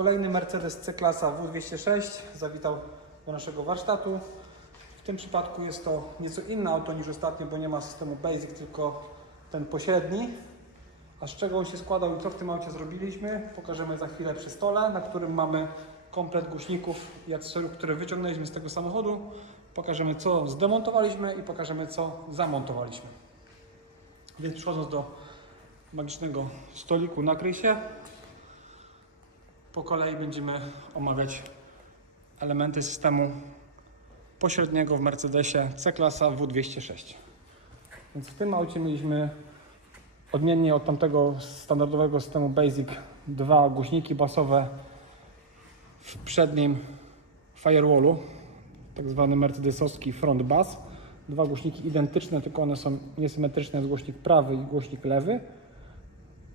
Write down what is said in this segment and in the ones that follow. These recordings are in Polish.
Kolejny Mercedes C-klasa W206 zawitał do naszego warsztatu. W tym przypadku jest to nieco inne auto niż ostatnio, bo nie ma systemu Basic, tylko ten pośredni. A z czego on się składał i co w tym aucie zrobiliśmy, pokażemy za chwilę przy stole, na którym mamy komplet głośników i akcesorów, które wyciągnęliśmy z tego samochodu. Pokażemy co zdemontowaliśmy i pokażemy co zamontowaliśmy. Więc przechodząc do magicznego stoliku nakryj się. Po kolei będziemy omawiać elementy systemu pośredniego w Mercedesie C-klasa W206. Więc w tym aucie mieliśmy odmiennie od tamtego standardowego systemu Basic dwa głośniki basowe w przednim firewallu, tak zwany mercedesowski front bass. Dwa głośniki identyczne, tylko one są niesymetryczne, jest głośnik prawy i głośnik lewy.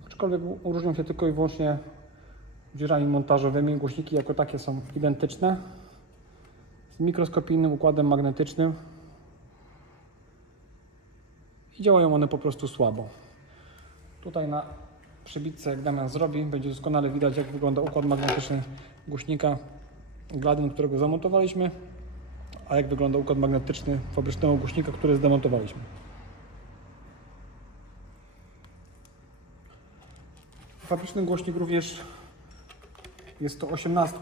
Aczkolwiek różnią się tylko i wyłącznie dziurami montażowymi. Głośniki jako takie są identyczne. Z mikroskopijnym układem magnetycznym. I działają one po prostu słabo. Tutaj na przybitce, jak Damian zrobi, będzie doskonale widać, jak wygląda układ magnetyczny głośnika Gladyn, którego zamontowaliśmy, a jak wygląda układ magnetyczny fabrycznego głośnika, który zdemontowaliśmy. Fabryczny głośnik również jest to 18,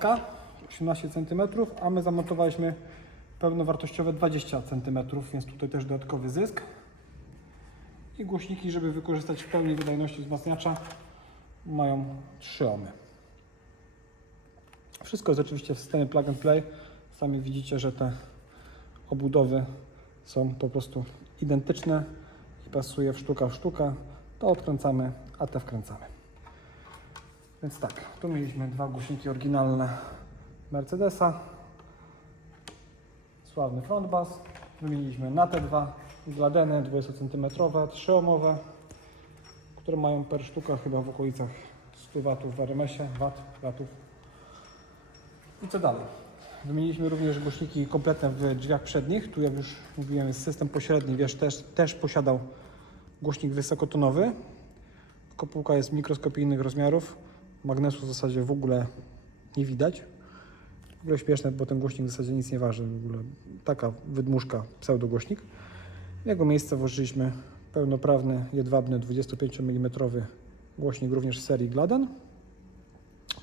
18 cm, a my zamontowaliśmy pełnowartościowe 20 cm, więc tutaj też dodatkowy zysk. I głośniki, żeby wykorzystać w pełni wydajności wzmacniacza, mają 3 ohmy. Wszystko jest oczywiście w systemie plug and play. Sami widzicie, że te obudowy są po prostu identyczne i pasuje w sztuka w sztuka. To odkręcamy, a te wkręcamy. Więc tak, tu mieliśmy dwa głośniki oryginalne Mercedesa. Sławny front bass. Wymieniliśmy na te dwa Gladeny 20 cm, 3 ohmowe, które mają per sztuka chyba w okolicach 100 watów w RMS-ie, watt, watów. I co dalej? Wymieniliśmy również głośniki kompletne w drzwiach przednich. Tu jak już mówiłem jest system pośredni, wiesz, też, też posiadał głośnik wysokotonowy. Kopułka jest mikroskopijnych rozmiarów. Magnesu w zasadzie w ogóle nie widać. W ogóle śmieszne, bo ten głośnik w zasadzie nic nie waży. W ogóle taka wydmuszka, pseudogłośnik. W jego miejsce włożyliśmy pełnoprawny, jedwabny 25 mm głośnik również z serii Gladen,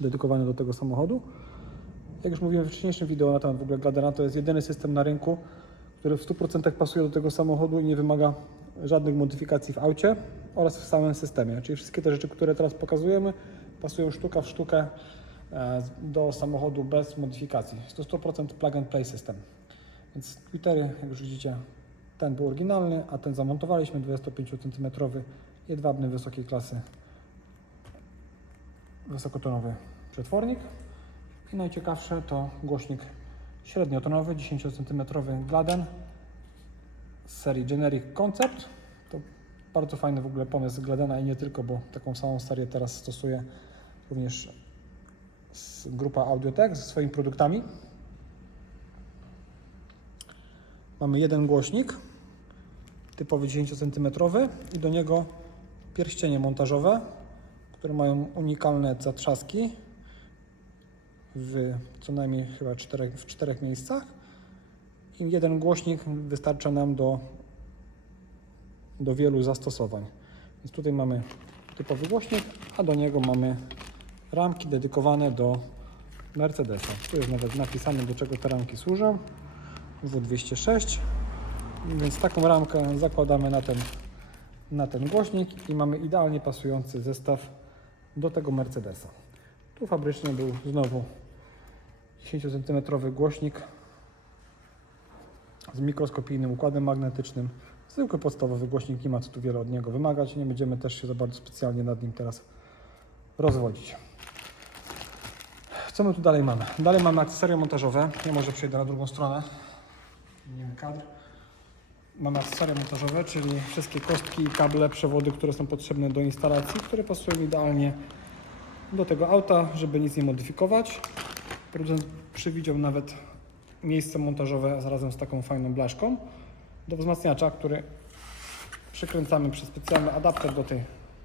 dedykowany do tego samochodu. Jak już mówiłem w wcześniejszym wideo na temat w ogóle Gladena, to jest jedyny system na rynku, który w 100% pasuje do tego samochodu i nie wymaga żadnych modyfikacji w aucie oraz w samym systemie. Czyli wszystkie te rzeczy, które teraz pokazujemy, pasują sztuka w sztukę e, do samochodu bez modyfikacji. To 100% plug and play system. Więc Twittery, jak już widzicie, ten był oryginalny, a ten zamontowaliśmy 25 cm jedwabny wysokiej klasy wysokotonowy przetwornik. I najciekawsze to głośnik średniotonowy 10 cm Gladen z serii Generic Concept. To bardzo fajny w ogóle pomysł Gladena i nie tylko, bo taką samą serię teraz stosuje również grupa Audiotech ze swoimi produktami. Mamy jeden głośnik typowy 10 cm i do niego pierścienie montażowe, które mają unikalne zatrzaski w co najmniej chyba czterech, w czterech miejscach. Jeden głośnik wystarcza nam do, do wielu zastosowań. Więc tutaj mamy typowy głośnik, a do niego mamy ramki dedykowane do Mercedesa. Tu jest nawet napisane, do czego te ramki służą. W206. Więc taką ramkę zakładamy na ten, na ten głośnik i mamy idealnie pasujący zestaw do tego Mercedesa. Tu fabrycznie był znowu 10 cm głośnik z mikroskopijnym układem magnetycznym. Zwykły podstawowy głośnik, nie ma co tu wiele od niego wymagać. Nie będziemy też się za bardzo specjalnie nad nim teraz rozwodzić. Co my tu dalej mamy? Dalej mamy akcesoria montażowe. Ja może przejdę na drugą stronę. Wiem, kadr. Mamy akcesoria montażowe, czyli wszystkie kostki, kable, przewody, które są potrzebne do instalacji, które pasują idealnie do tego auta, żeby nic nie modyfikować. Producent przewidział nawet miejsce montażowe razem z taką fajną blaszką do wzmacniacza, który przykręcamy przez specjalny adapter do tej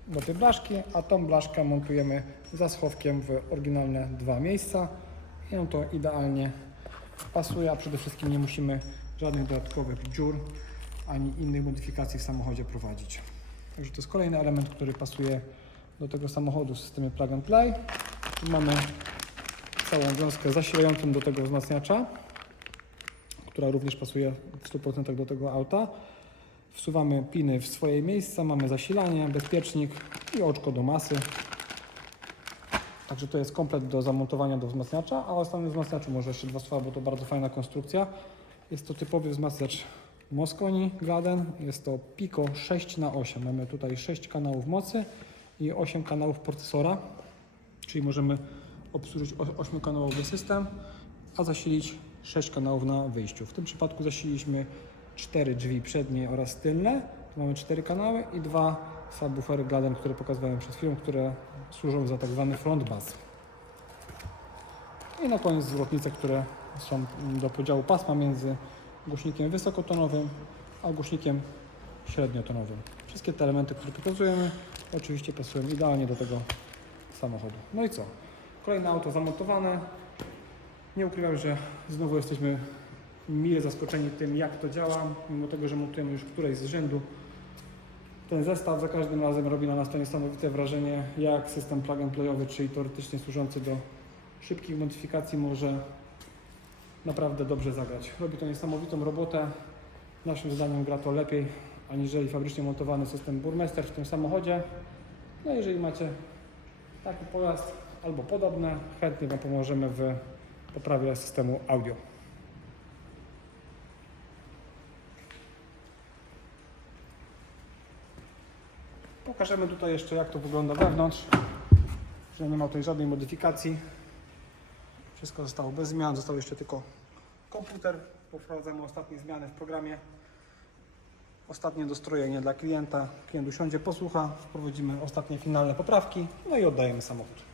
do tej blaszki, a tą blaszkę montujemy za schowkiem w oryginalne dwa miejsca i nam to idealnie pasuje, a przede wszystkim nie musimy żadnych dodatkowych dziur ani innych modyfikacji w samochodzie prowadzić. Także to jest kolejny element, który pasuje do tego samochodu w systemie plug and play. Tu mamy całą wiązkę zasilającą do tego wzmacniacza, która również pasuje w 100% do tego auta. Wsuwamy piny w swoje miejsca, mamy zasilanie, bezpiecznik i oczko do masy. Także to jest komplet do zamontowania do wzmacniacza, a o samym wzmacniaczu może jeszcze dwa słowa, bo to bardzo fajna konstrukcja. Jest to typowy wzmacniacz Mosconi Gladen. Jest to Pico 6x8. Mamy tutaj 6 kanałów mocy i 8 kanałów procesora, czyli możemy obsłużyć 8-kanałowy system, a zasilić 6 kanałów na wyjściu. W tym przypadku zasililiśmy 4 drzwi przednie oraz tylne. Tu mamy 4 kanały i dwa subwoofery Gladen, które pokazywałem przed chwilą, które służą za tak zwany front bus. I na koniec zwrotnice, które są do podziału pasma między głośnikiem wysokotonowym a głośnikiem średniotonowym. Wszystkie te elementy, które pokazujemy, oczywiście pasują idealnie do tego samochodu. No i co? Kolejne auto zamontowane. Nie ukrywam, że znowu jesteśmy mile zaskoczeni tym, jak to działa, mimo tego, że montujemy już któreś z rzędu. Ten zestaw za każdym razem robi na nas to niesamowite wrażenie, jak system plug and playowy, czyli teoretycznie służący do szybkich modyfikacji, może naprawdę dobrze zagrać. Robi to niesamowitą robotę. Naszym zdaniem gra to lepiej, aniżeli fabrycznie montowany system Burmester w tym samochodzie. No jeżeli macie taki pojazd albo podobne, chętnie Wam pomożemy w poprawie systemu audio. Pokażemy tutaj jeszcze jak to wygląda wewnątrz, że nie ma tutaj żadnej modyfikacji. Wszystko zostało bez zmian, został jeszcze tylko komputer. Poprowadzamy ostatnie zmiany w programie. Ostatnie dostrojenie dla klienta. Klient usiądzie, posłucha, wprowadzimy ostatnie finalne poprawki, no i oddajemy samochód.